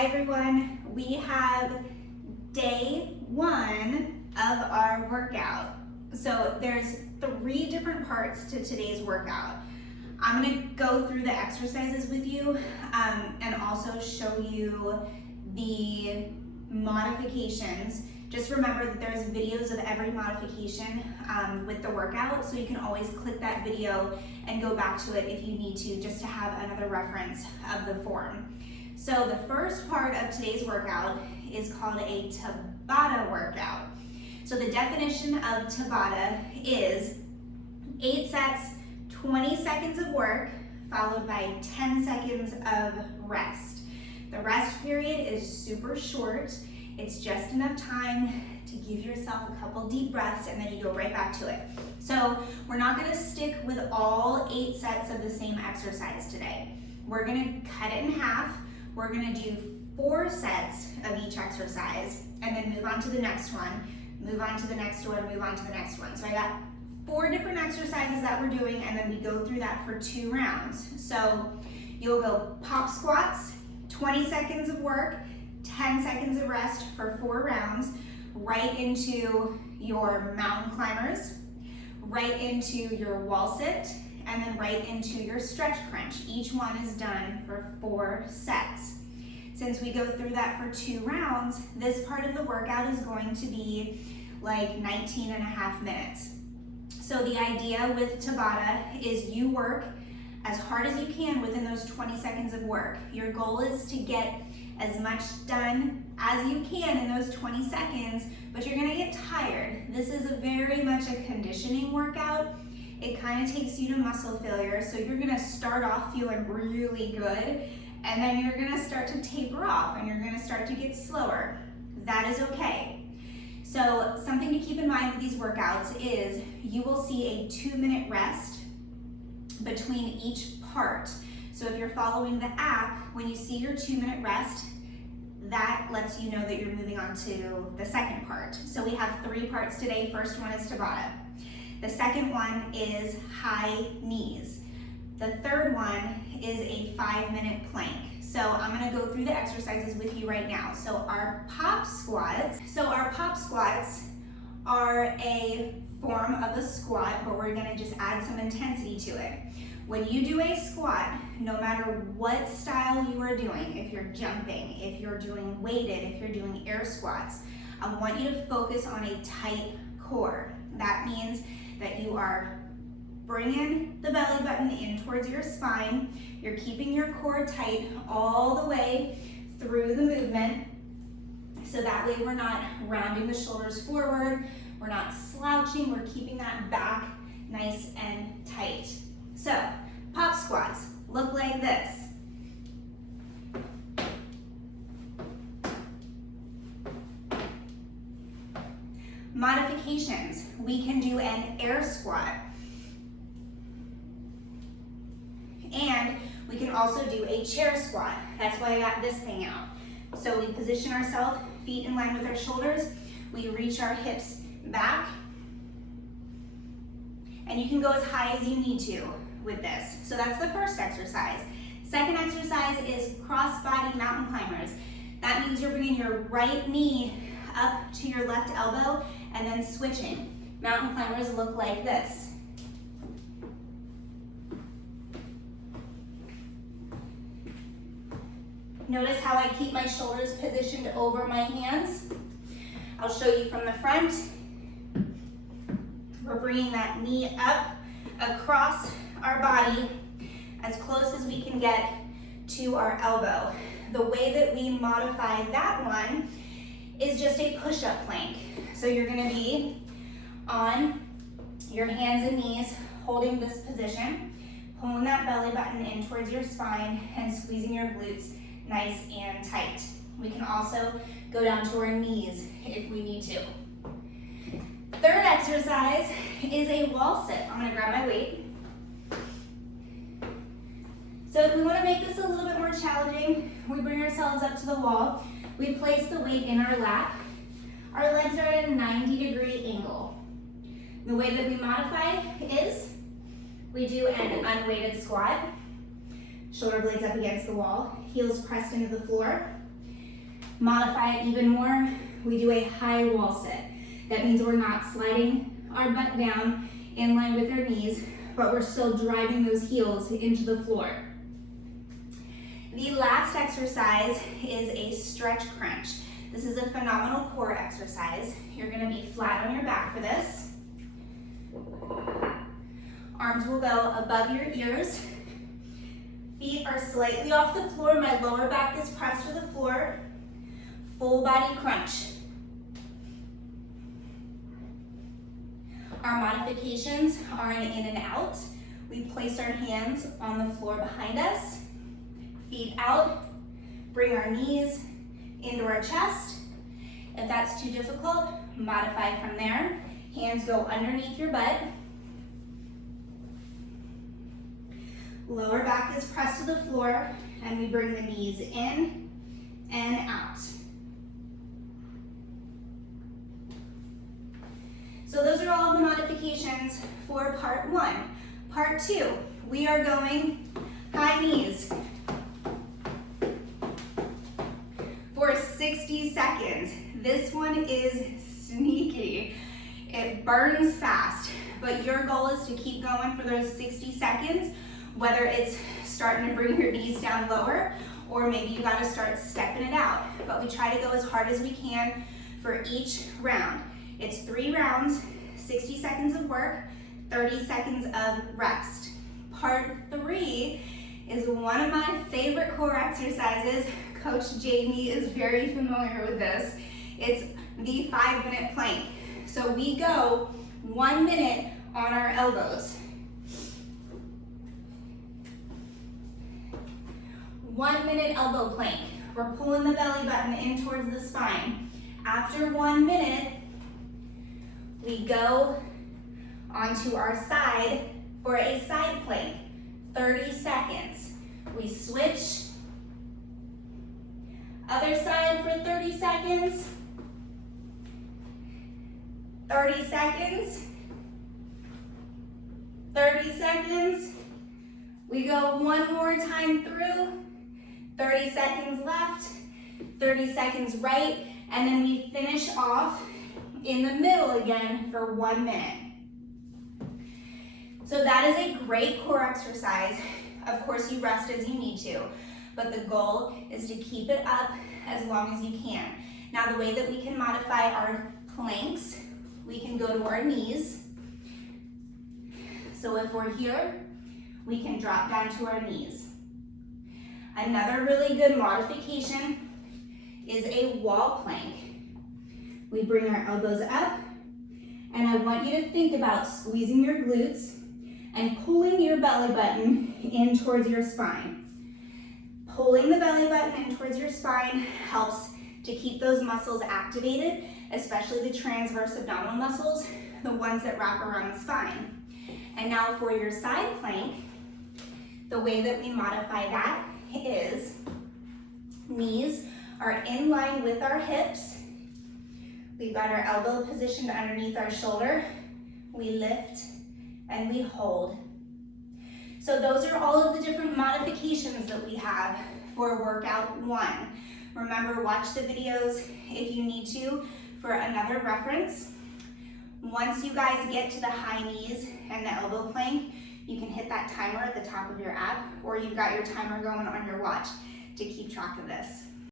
Hi everyone, we have day one of our workout. So there's 3 different parts to today's workout. I'm gonna go through the exercises with you and also show you the modifications. Just remember that there's videos of every modification with the workout, so you can always click that video and go back to it if you need to, just to have another reference of the form. So the first part of today's workout is called a Tabata workout. So the definition of Tabata is 8 sets, 20 seconds of work, followed by 10 seconds of rest. The rest period is super short. It's just enough time to give yourself a couple deep breaths and then you go right back to it. So we're not gonna stick with all 8 sets of the same exercise today. We're gonna cut it in half. We're gonna do 4 sets of each exercise and then move on to the next one, move on to the next one, move on to the next one. So I got 4 different exercises that we're doing and then we go through that for 2 rounds. So you'll go pop squats, 20 seconds of work, 10 seconds of rest for 4 rounds, right into your mountain climbers, right into your wall sit, and then right into your stretch crunch. Each one is done for 4 sets. Since we go through that for 2 rounds, this part of the workout is going to be like 19 and a half minutes. So the idea with Tabata is you work as hard as you can within those 20 seconds of work. Your goal is to get as much done as you can in those 20 seconds, but you're gonna get tired. This is very much a conditioning workout. It kind of takes you to muscle failure, so you're gonna start off feeling really good, and then you're gonna start to taper off, and you're gonna start to get slower. That is okay. So something to keep in mind with these workouts is you will see a 2-minute rest between each part. So if you're following the app, when you see your 2-minute rest, that lets you know that you're moving on to the second part. So we have 3 parts today. First one is Tabata. The second one is high knees. The third one is a 5-minute plank. So I'm gonna go through the exercises with you right now. So our pop squats are a form of a squat, but we're gonna just add some intensity to it. When you do a squat, no matter what style you are doing, if you're jumping, if you're doing weighted, if you're doing air squats, I want you to focus on a tight core. That means that you are bringing the belly button in towards your spine. You're keeping your core tight all the way through the movement. So that way we're not rounding the shoulders forward, we're not slouching, we're keeping that back nice and tight. So, pop squats look like this. Modifications, we can do an air squat. And we can also do a chair squat. That's why I got this thing out. So we position ourselves, feet in line with our shoulders. We reach our hips back. And you can go as high as you need to with this. So that's the first exercise. Second exercise is cross-body mountain climbers. That means you're bringing your right knee up to your left elbow and then switching. Mountain climbers look like this. Notice how I keep my shoulders positioned over my hands. I'll show you from the front. We're bringing that knee up across our body as close as we can get to our elbow. The way that we modify that one is just a push-up plank. So you're gonna be on your hands and knees, holding this position, pulling that belly button in towards your spine and squeezing your glutes nice and tight. We can also go down to our knees if we need to. Third exercise is a wall sit. I'm gonna grab my weight. So if we wanna make this a little bit more challenging, we bring ourselves up to the wall. We place the weight in our lap. Our legs are at a 90-degree angle. The way that we modify is we do an unweighted squat, shoulder blades up against the wall, heels pressed into the floor. modify it even more, we do a high wall sit. That means we're not sliding our butt down in line with our knees, but we're still driving those heels into the floor. The last exercise is a stretch crunch. This is a phenomenal core exercise. You're gonna be flat on your back for this. Arms will go above your ears. Feet are slightly off the floor. My lower back is pressed to the floor. Full body crunch. Our modifications are an in and out. We place our hands on the floor behind us. Feet out. Bring our knees into our chest. If that's too difficult, modify from there. Hands go underneath your butt. Lower back is pressed to the floor, and we bring the knees in and out. So those are all of the modifications for part 1. Part 2, we are going high knees for 60 seconds. This one is sneaky. It burns fast, but your goal is to keep going for those 60 seconds, whether it's starting to bring your knees down lower, or maybe you gotta start stepping it out. But we try to go as hard as we can for each round. It's 3 rounds, 60 seconds of work, 30 seconds of rest. Part 3 is one of my favorite core exercises. Coach Jamie is very familiar with this. It's the 5-minute plank. So we go 1 minute on our elbows. 1 minute elbow plank. We're pulling the belly button in towards the spine. After 1 minute, we go onto our side for a side plank. 30 seconds. We switch. Other side for 30 seconds. 30 seconds. 30 seconds. We go one more time through. 30 seconds left. 30 seconds right. And then we finish off in the middle again for 1 minute. So that is a great core exercise. Of course, you rest as you need to, but the goal is to keep it up as long as you can. Now, the way that we can modify our planks, we can go to our knees. So if we're here, we can drop down to our knees. Another really good modification is a wall plank. We bring our elbows up, and I want you to think about squeezing your glutes and pulling your belly button in towards your spine. Pulling the belly button in towards your spine helps to keep those muscles activated, especially the transverse abdominal muscles, the ones that wrap around the spine. And now for your side plank, the way that we modify that is knees are in line with our hips. We've got our elbow positioned underneath our shoulder. We lift and we hold. So those are all of the different modifications that we have for workout 1. Remember, watch the videos if you need to for another reference. Once you guys get to the high knees and the elbow plank, you can hit that timer at the top of your app, or you've got your timer going on your watch to keep track of this.